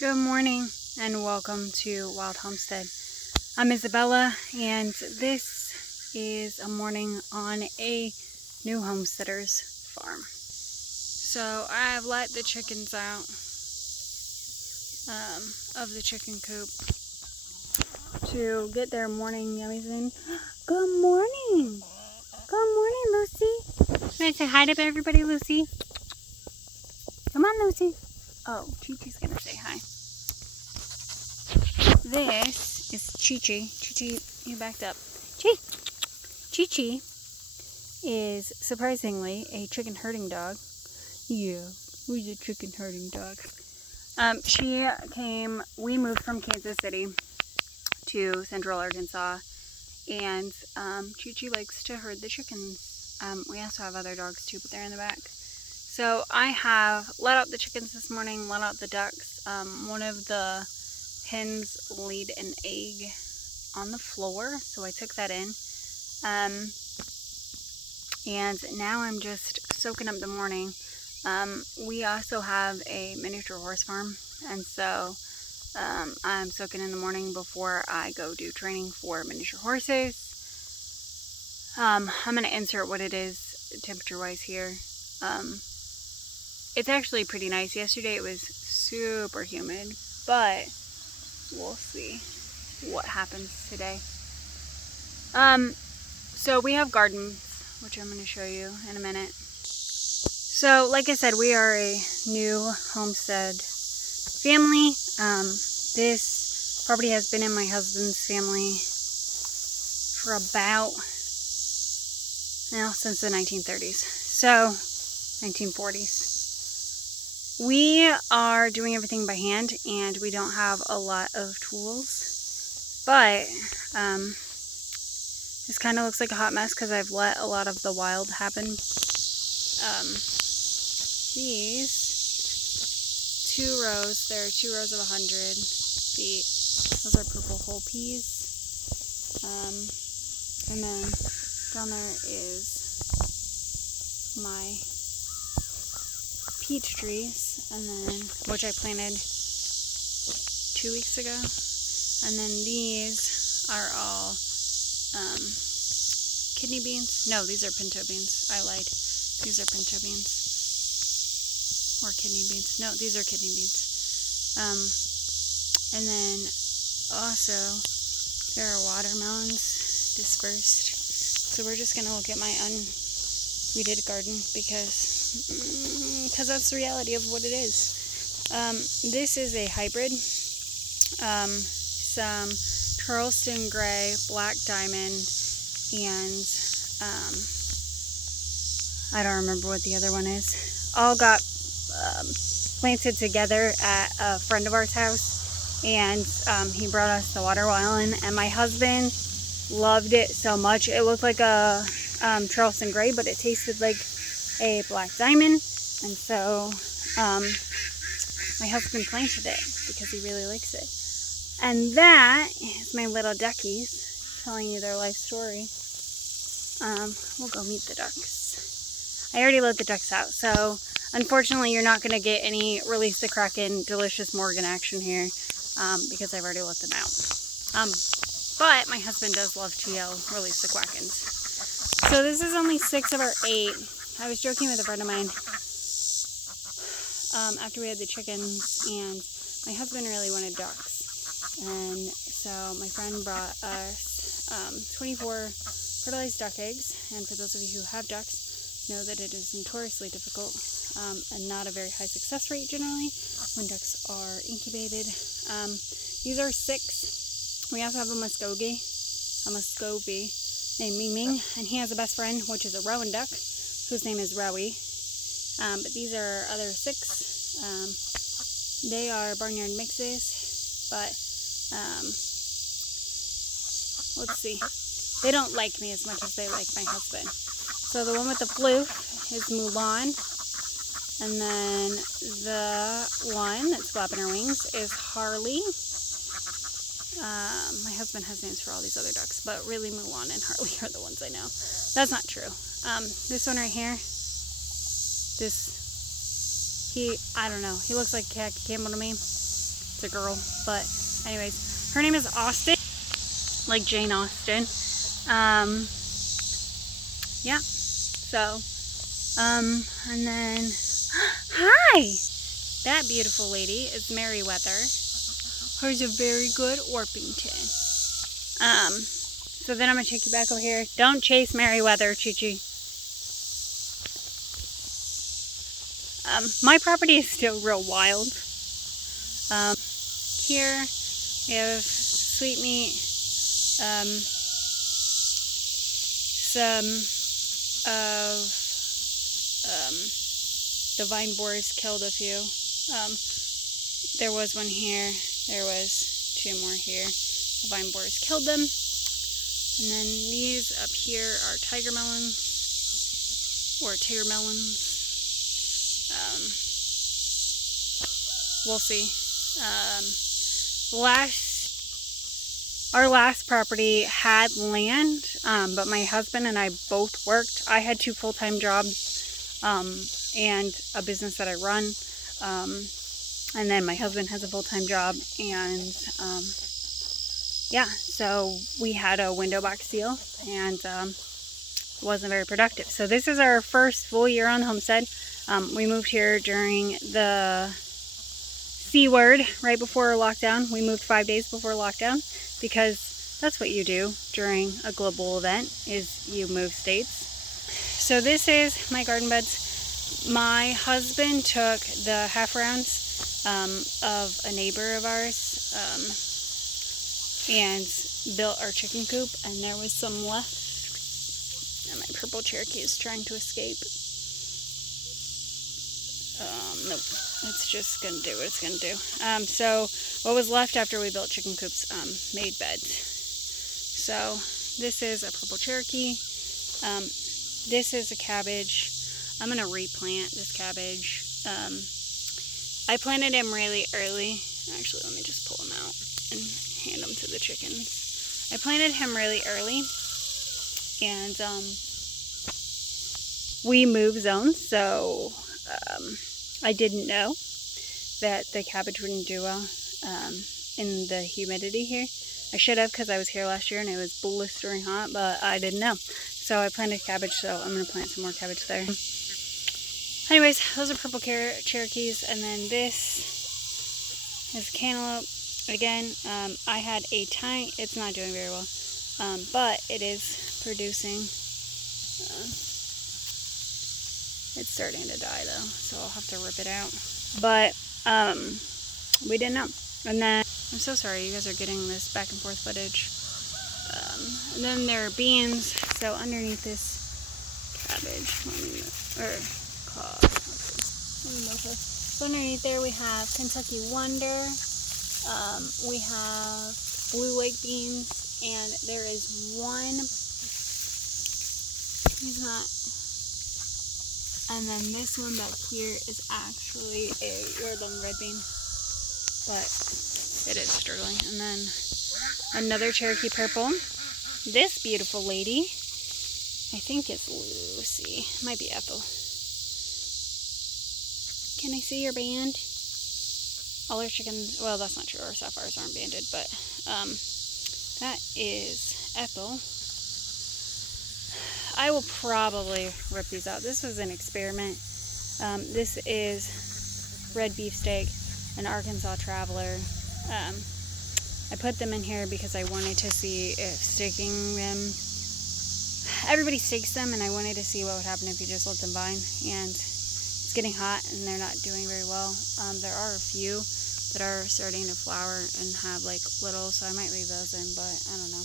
Good morning and welcome to Wyld Homestead. I'm Isabella and this is a morning on a new homesteader's farm. So I've let the chickens out of the chicken coop to get their morning yummies in. Good morning! Good morning, Lucy! Can I say hi to everybody, Lucy? Come on, Lucy! Oh, Chi-Chi's gonna say hi. This is Chi-Chi. Chi-Chi, you backed up. Chi-Chi is surprisingly a chicken herding dog. Yeah, who's a chicken herding dog? We moved from Kansas City to Central Arkansas, and Chi-Chi likes to herd the chickens. We also have other dogs too, but they're in the back. So I have let out the chickens this morning, let out the ducks. One of the hens laid an egg on the floor, so I took that in. And now I'm just soaking up the morning. We also have a miniature horse farm, and so I'm soaking in the morning before I go do training for miniature horses. I'm going to insert what it is temperature-wise here. It's actually pretty nice. Yesterday it was super humid, but we'll see what happens today. So we have gardens, which I'm going to show you in a minute. So like I said, we are a new homestead family. This property has been in my husband's family for about, since the 1930s. So 1940s. We are doing everything by hand, and we don't have a lot of tools, but this kind of looks like a hot mess because I've let a lot of the wild happen. These two rows, there are 2 rows of 100 feet. Those are purple whole peas. And then down there is my peach trees, and then which I planted 2 weeks ago. And then these are all kidney beans. No, these are pinto beans. I lied. These are pinto beans. Or kidney beans. No, these are kidney beans. And then also there are watermelons dispersed. So we're just gonna look at my unweeded garden because that's the reality of what it is. This is a hybrid. Some Charleston Gray, Black Diamond, and I don't remember what the other one is. All got planted together at a friend of ours' house, and he brought us the watermelon, and my husband loved it so much. It looked like a Charleston Gray, but it tasted like a Black Diamond, and so my husband planted it because he really likes it. And that is my little duckies telling you their life story. We'll go meet the ducks. I already let the ducks out, so unfortunately you're not going to get any Release the Kraken delicious Morgan action here because I've already let them out. But my husband does love to yell Release the Quackens. So this is only 6 of our 8. I was joking with a friend of mine after we had the chickens, and my husband really wanted ducks. And so my friend brought us 24 fertilized duck eggs, and for those of you who have ducks, know that it is notoriously difficult and not a very high success rate generally when ducks are incubated. These are 6. We also have a Muscovy named Ming Ming, and he has a best friend, which is a rowan duck, whose name is Rowie. But these are other 6. They are barnyard mixes, but let's see. They don't like me as much as they like my husband. So the one with the floof is Mulan, and then the one that's flapping her wings is Harley. My husband has names for all these other ducks, but really Mulan and Harley are the ones I know. That's not true. This one right here, I don't know, he looks like Khaki Campbell to me. It's a girl, but anyways, her name is Austin, like Jane Austen. Yeah, so, and then, hi! That beautiful lady is Merriweather, who's a very good Orpington. So then I'm going to take you back over here. Don't chase Merriweather, Chi-Chi. My property is still real wild. Here we have sweet meat, some of the vine borers killed a few. There was one here, there was 2 more here. The vine borers killed them. And then these up here are tiger melons, or tiger melons. We'll see. Our last property had land, but my husband and I both worked. I had 2 full-time jobs and a business that I run, and then my husband has a full-time job, and yeah, so we had a window box deal, and it wasn't very productive. So this is our first full year on the homestead. We moved here during the C word, right before lockdown. We moved 5 days before lockdown, because that's what you do during a global event, is you move states. So this is my garden beds. My husband took the half rounds of a neighbor of ours and built our chicken coop, and there was some left, and my purple Cherokee is trying to escape. Nope, it's just gonna do what it's gonna do. So what was left after we built chicken coops made beds. So this is a purple Cherokee. This is a cabbage. I'm gonna replant this cabbage. I planted him really early. Actually, let me just pull him out and hand him to the chickens. I planted him really early, and we moved zones, so I didn't know that the cabbage wouldn't do well in the humidity here. I should have, because I was here last year and it was blistering hot, but I didn't know. So I planted cabbage, so I'm going to plant some more cabbage there. Anyways, those are purple Cherokees, and then this is cantaloupe. Again, I had a tiny, it's not doing very well, but it is producing. It's starting to die though, so I'll have to rip it out. But we didn't know. And then, I'm so sorry you guys are getting this back and forth footage. And then there are beans. So underneath this cabbage, so underneath there we have Kentucky Wonder. We have Blue Lake beans, and there is one. He's not. And then this one back here is actually a Yorlum red bean, but it is struggling. And then another Cherokee purple. This beautiful lady, I think it's Lucy, might be Ethel. Can I see your band? All our chickens, well, that's not true, our sapphires aren't banded, but that is Ethel. I will probably rip these out. This was an experiment. This is red beefsteak, an Arkansas Traveler. I put them in here because I wanted to see if staking them, everybody stakes them, and I wanted to see what would happen if you just let them vine. And it's getting hot and they're not doing very well. There are a few that are starting to flower and have like little, so I might leave those in, but I don't know.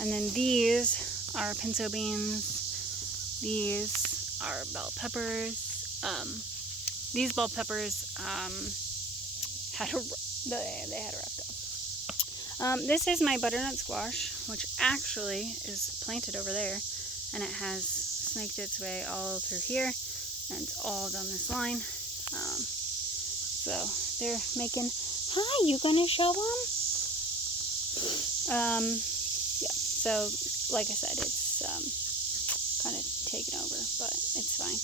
And then these are pinto beans. These are bell peppers. These bell peppers had a rough go. This is my butternut squash, which actually is planted over there, and it has snaked its way all through here and all down this line. So they're making. Hi, you gonna show them? Yeah. So like I said, it's kind of taken over, but it's fine.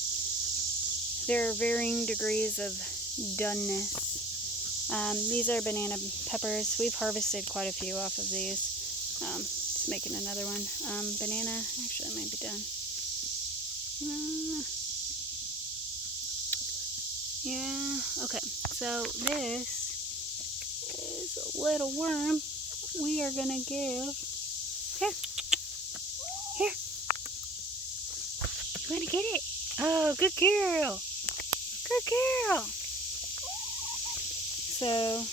There are varying degrees of doneness. These are banana peppers. We've harvested quite a few off of these. Just making another one. Banana, actually might be done. Yeah, okay. So this is a little worm we are gonna give. Here. Here. You wanna get it? Oh, good girl. Good girl. So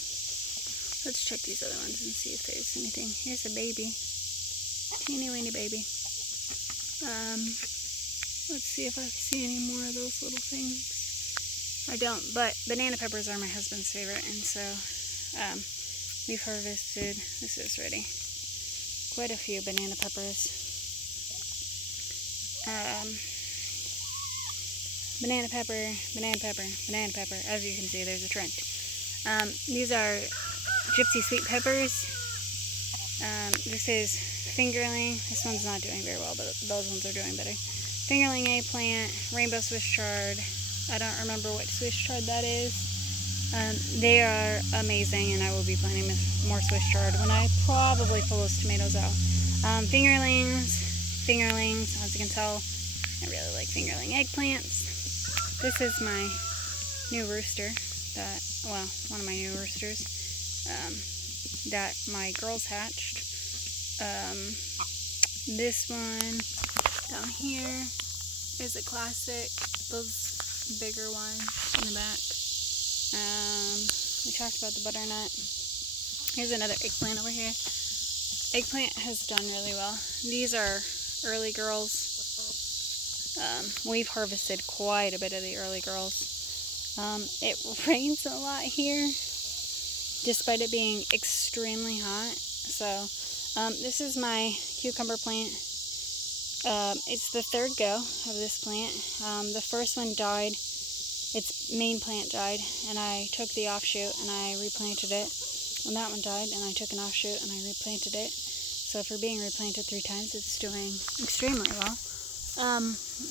let's check these other ones and see if there's anything. Here's a baby. Teeny weeny baby. Let's see if I see any more of those little things. I don't, but banana peppers are my husband's favorite, and so we've harvested, this is ready, quite a few banana peppers. Banana pepper, banana pepper, banana pepper. As you can see, there's a trend. These are gypsy sweet peppers. This is fingerling. This one's not doing very well, but those ones are doing better. Fingerling eggplant, rainbow Swiss chard. I don't remember what Swiss chard that is. They are amazing, and I will be planting more Swiss chard when I probably pull those tomatoes out. Fingerlings, as you can tell, I really like fingerling eggplants. This is my new rooster, one of my new roosters, that my girls hatched. This one down here is a classic, those bigger ones in the back. We talked about the butternut. Here's another eggplant over here. Eggplant has done really well. These are early girls. We've harvested quite a bit of the early girls. It rains a lot here, despite it being extremely hot. So this is my cucumber plant. It's the third go of this plant. The first one died. Its main plant died, and I took the offshoot and I replanted it. And that one died, and I took an offshoot and I replanted it. So for being replanted 3 times, it's doing extremely well.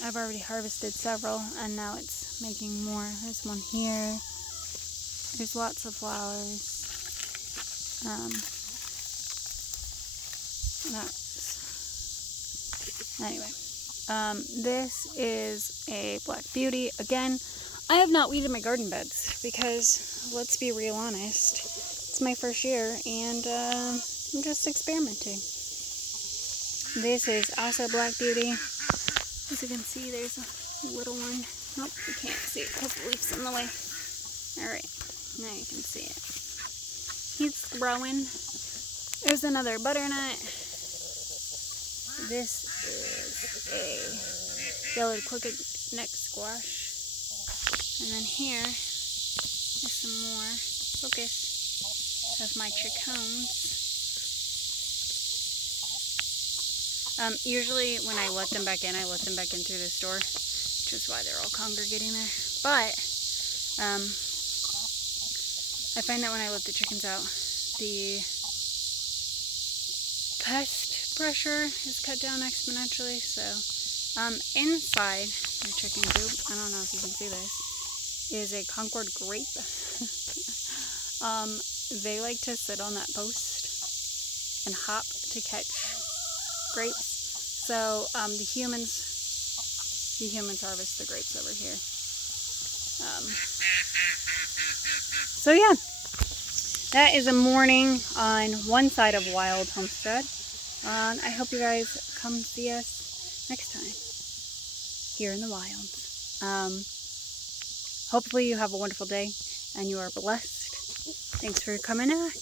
I've already harvested several, and now it's making more. There's one here. There's lots of flowers. Anyway, this is a Black Beauty. Again, I have not weeded my garden beds because, let's be real honest, it's my first year, and I'm just experimenting. This is also Black Beauty. As you can see, there's a little one. Nope, you can't see it because the leaf's in the way. Alright, now you can see it. He's growing. There's another butternut. This is a yellow crooked neck squash. And then here is some more focus of my chicones. Usually when I let them back in, I let them back in through this door, which is why they're all congregating there. But I find that when I let the chickens out, the pest pressure is cut down exponentially. So inside their chicken coop, I don't know if you can see this, is a Concord grape. They like to sit on that post and hop to catch grapes. So the humans harvest the grapes over here. So yeah, that is a morning on one side of Wyld Homestead. I hope you guys come see us next time here in the wilds. Hopefully you have a wonderful day and you are blessed. Thanks for coming out.